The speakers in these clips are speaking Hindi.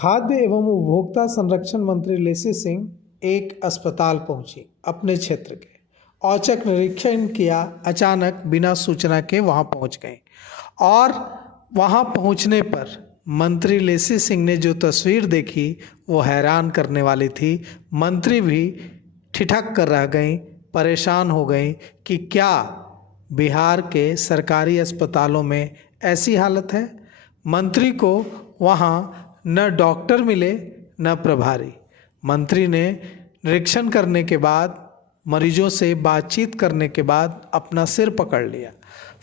खाद्य एवं उपभोक्ता संरक्षण मंत्री लेसी सिंह एक अस्पताल पहुंची। अपने क्षेत्र के औचक निरीक्षण किया। अचानक बिना सूचना के वहां पहुंच गए और वहां पहुंचने पर मंत्री लेसी सिंह ने जो तस्वीर देखी वो हैरान करने वाली थी। मंत्री भी ठिठक कर रह गई, परेशान हो गई कि क्या बिहार के सरकारी अस्पतालों में ऐसी हालत है। मंत्री को वहाँ न डॉक्टर मिले न प्रभारी। मंत्री ने निरीक्षण करने के बाद, मरीजों से बातचीत करने के बाद अपना सिर पकड़ लिया।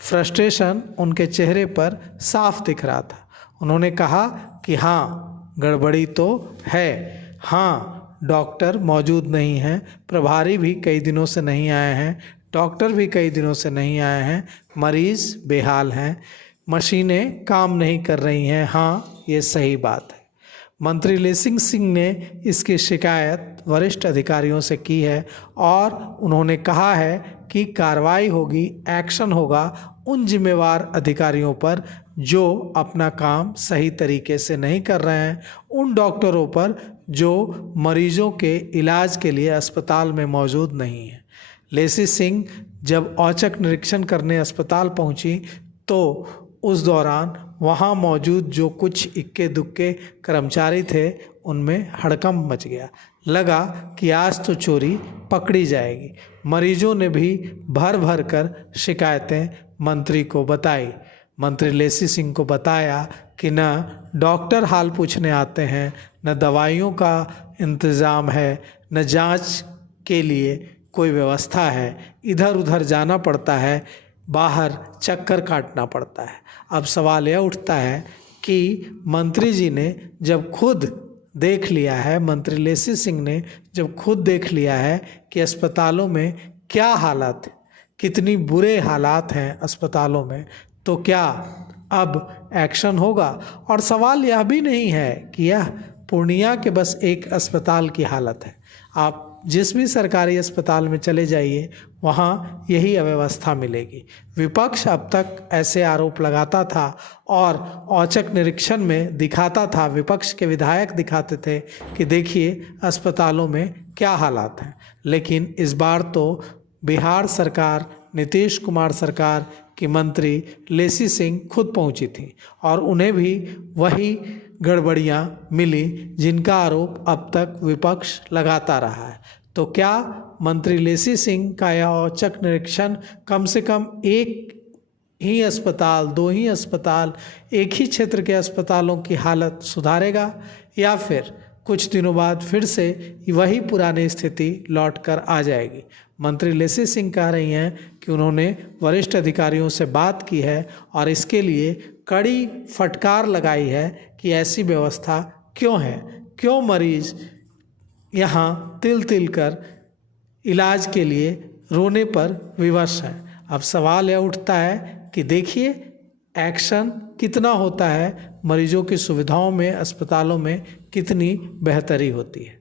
फ्रस्ट्रेशन उनके चेहरे पर साफ दिख रहा था। उन्होंने कहा कि हाँ, गड़बड़ी तो है, हाँ, डॉक्टर मौजूद नहीं हैं, प्रभारी भी कई दिनों से नहीं आए हैं, डॉक्टर भी कई दिनों से नहीं आए हैं, मरीज़ बेहाल हैं, मशीनें काम नहीं कर रही हैं। हाँ, ये सही बात है। मंत्री लेसी सिंह ने इसकी शिकायत वरिष्ठ अधिकारियों से की है और उन्होंने कहा है कि कार्रवाई होगी, एक्शन होगा उन जिम्मेवार अधिकारियों पर जो अपना काम सही तरीके से नहीं कर रहे हैं, उन डॉक्टरों पर जो मरीजों के इलाज के लिए अस्पताल में मौजूद नहीं है। लेसी सिंह जब औचक निरीक्षण करने अस्पताल पहुंची तो उस दौरान वहां मौजूद जो कुछ इक्के दुक्के कर्मचारी थे उनमें हड़कंप मच गया। लगा कि आज तो चोरी पकड़ी जाएगी। मरीजों ने भी भर भर कर शिकायतें मंत्री को बताई। मंत्री लेसी सिंह को बताया कि न डॉक्टर हाल पूछने आते हैं, न दवाइयों का इंतज़ाम है, न जांच के लिए कोई व्यवस्था है, इधर उधर जाना पड़ता है, बाहर चक्कर काटना पड़ता है। अब सवाल यह उठता है कि मंत्री जी ने जब खुद देख लिया है, मंत्री लेसी सिंह ने जब खुद देख लिया है कि अस्पतालों में क्या हालात है, कितनी बुरे हालात हैं अस्पतालों में, तो क्या अब एक्शन होगा। और सवाल यह भी नहीं है कि यह पूर्णिया के बस एक अस्पताल की हालत है। आप जिस भी सरकारी अस्पताल में चले जाइए वहाँ यही अव्यवस्था मिलेगी। विपक्ष अब तक ऐसे आरोप लगाता था और औचक निरीक्षण में दिखाता था, विपक्ष के विधायक दिखाते थे कि देखिए अस्पतालों में क्या हालात हैं। लेकिन इस बार तो बिहार सरकार, नीतीश कुमार सरकार की मंत्री लेसी सिंह खुद पहुंची थी और उन्हें भी वही गड़बड़ियां मिली जिनका आरोप अब तक विपक्ष लगाता रहा है। तो क्या मंत्री लेसी सिंह का यह औचक निरीक्षण कम से कम एक ही अस्पताल, दो ही अस्पताल, एक ही क्षेत्र के अस्पतालों की हालत सुधारेगा या फिर कुछ दिनों बाद फिर से वही पुरानी स्थिति लौट कर आ जाएगी। मंत्री लेसी सिंह कह रही हैं कि उन्होंने वरिष्ठ अधिकारियों से बात की है और इसके लिए कड़ी फटकार लगाई है कि ऐसी व्यवस्था क्यों है, क्यों मरीज यहाँ तिल तिल कर इलाज के लिए रोने पर विवश हैं। अब सवाल यह उठता है कि देखिए एक्शन कितना होता है, मरीजों की सुविधाओं में, अस्पतालों में कितनी बेहतरी होती है।